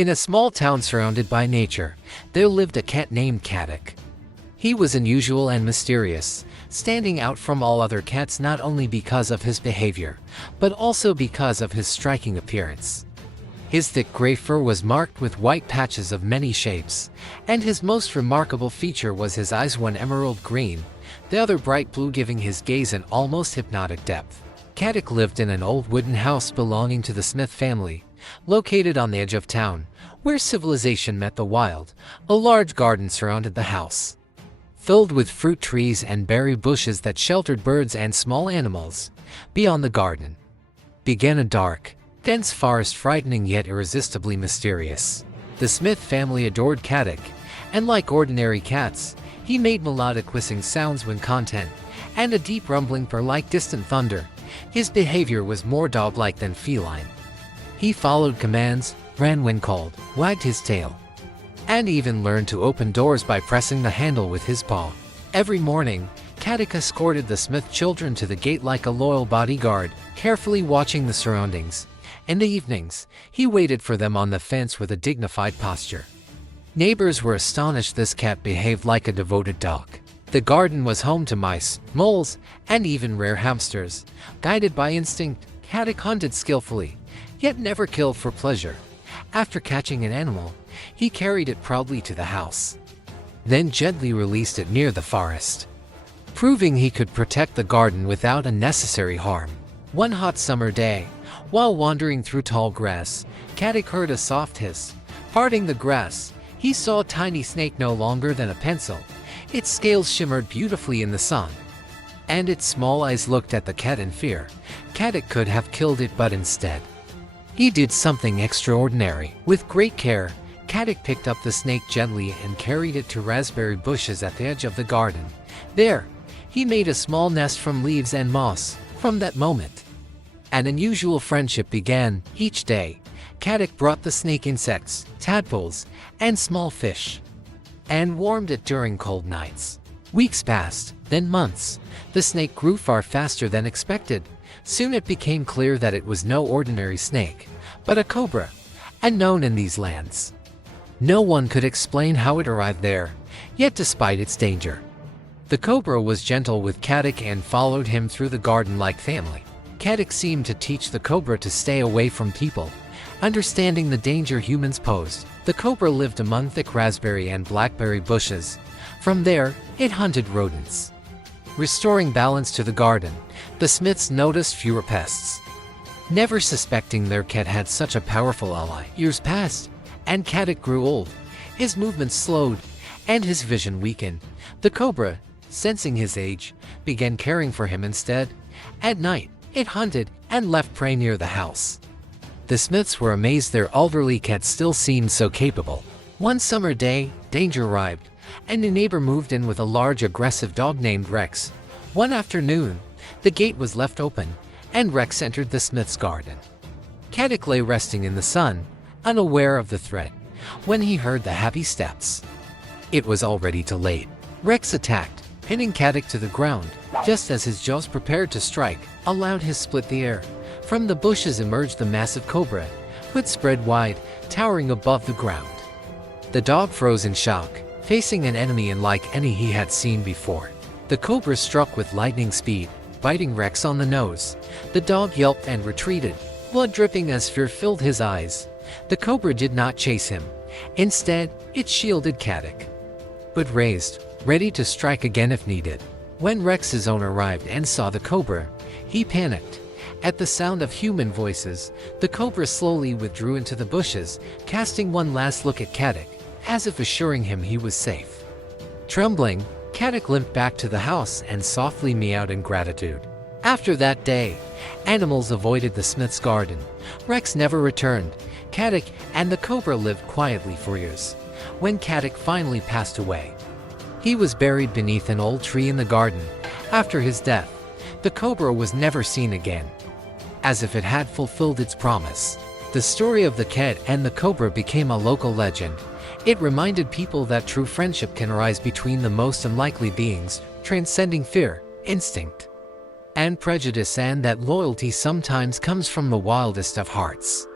In a small town surrounded by nature, there lived a cat named Caddock. He was unusual and mysterious, standing out from all other cats not only because of his behavior, but also because of his striking appearance. His thick gray fur was marked with white patches of many shapes, and his most remarkable feature was his eyes, one emerald green, the other bright blue, giving his gaze an almost hypnotic depth. Caddock lived in an old wooden house belonging to the Smith family, located on the edge of town, where civilization met the wild. A large garden surrounded the house, filled with fruit trees and berry bushes that sheltered birds and small animals. Beyond the garden began a dark, dense forest, frightening yet irresistibly mysterious. The Smith family adored Caddock, and like ordinary cats, he made melodic whistling sounds when content, and a deep rumbling purr like distant thunder. His behavior was more dog-like than feline. He followed commands, ran when called, wagged his tail, and even learned to open doors by pressing the handle with his paw. Every morning, Caddock escorted the Smith children to the gate like a loyal bodyguard, carefully watching the surroundings. In the evenings, he waited for them on the fence with a dignified posture. Neighbors were astonished. This cat behaved like a devoted dog. The garden was home to mice, moles, and even rare hamsters. Guided by instinct, Caddock hunted skillfully, yet never killed for pleasure. After catching an animal, he carried it proudly to the house, then gently released it near the forest, proving he could protect the garden without unnecessary harm. One hot summer day, while wandering through tall grass, Caddock heard a soft hiss. Parting the grass, he saw a tiny snake no longer than a pencil. Its scales shimmered beautifully in the sun, and its small eyes looked at the cat in fear. Caddock could have killed it, but instead, he did something extraordinary. With great care, Caddock picked up the snake gently and carried it to raspberry bushes at the edge of the garden. There, he made a small nest from leaves and moss. From that moment, an unusual friendship began. Each day, Caddock brought the snake insects, tadpoles, and small fish, and warmed it during cold nights. Weeks passed, then months. The snake grew far faster than expected. Soon it became clear that it was no ordinary snake, but a cobra, unknown in these lands. No one could explain how it arrived there, yet despite its danger, the cobra was gentle with Caddock and followed him through the garden like family. Caddock seemed to teach the cobra to stay away from people, understanding the danger humans posed. The cobra lived among thick raspberry and blackberry bushes. From there, it hunted rodents, restoring balance to the garden. The Smiths noticed fewer pests, never suspecting their cat had such a powerful ally. Years passed, and Caddock grew old. His movements slowed, and his vision weakened. The cobra, sensing his age, began caring for him instead. At night, it hunted and left prey near the house. The Smiths were amazed their elderly cat still seemed so capable. One summer day, danger arrived, and a neighbor moved in with a large aggressive dog named Rex. One afternoon, the gate was left open, and Rex entered the Smith's garden. Caddock lay resting in the sun, unaware of the threat, when he heard the heavy steps. It was already too late. Rex attacked, pinning Caddock to the ground. Just as his jaws prepared to strike, a loud hiss split the air. From the bushes emerged the massive cobra, hood spread wide, towering above the ground. The dog froze in shock, facing an enemy unlike any he had seen before. The cobra struck with lightning speed, biting Rex on the nose. The dog yelped and retreated, blood dripping as fear filled his eyes. The cobra did not chase him. Instead, it shielded Caddock, but raised, ready to strike again if needed. When Rex's owner arrived and saw the cobra, he panicked. At the sound of human voices, the cobra slowly withdrew into the bushes, casting one last look at Caddock, as if assuring him he was safe. Trembling, Caddock limped back to the house and softly meowed in gratitude. After that day, animals avoided the Smith's garden. Rex never returned. Caddock and the cobra lived quietly for years. When Caddock finally passed away, he was buried beneath an old tree in the garden. After his death, the cobra was never seen again, as if it had fulfilled its promise. The story of the cat and the cobra became a local legend. It reminded people that true friendship can arise between the most unlikely beings, transcending fear, instinct, and prejudice, and that loyalty sometimes comes from the wildest of hearts.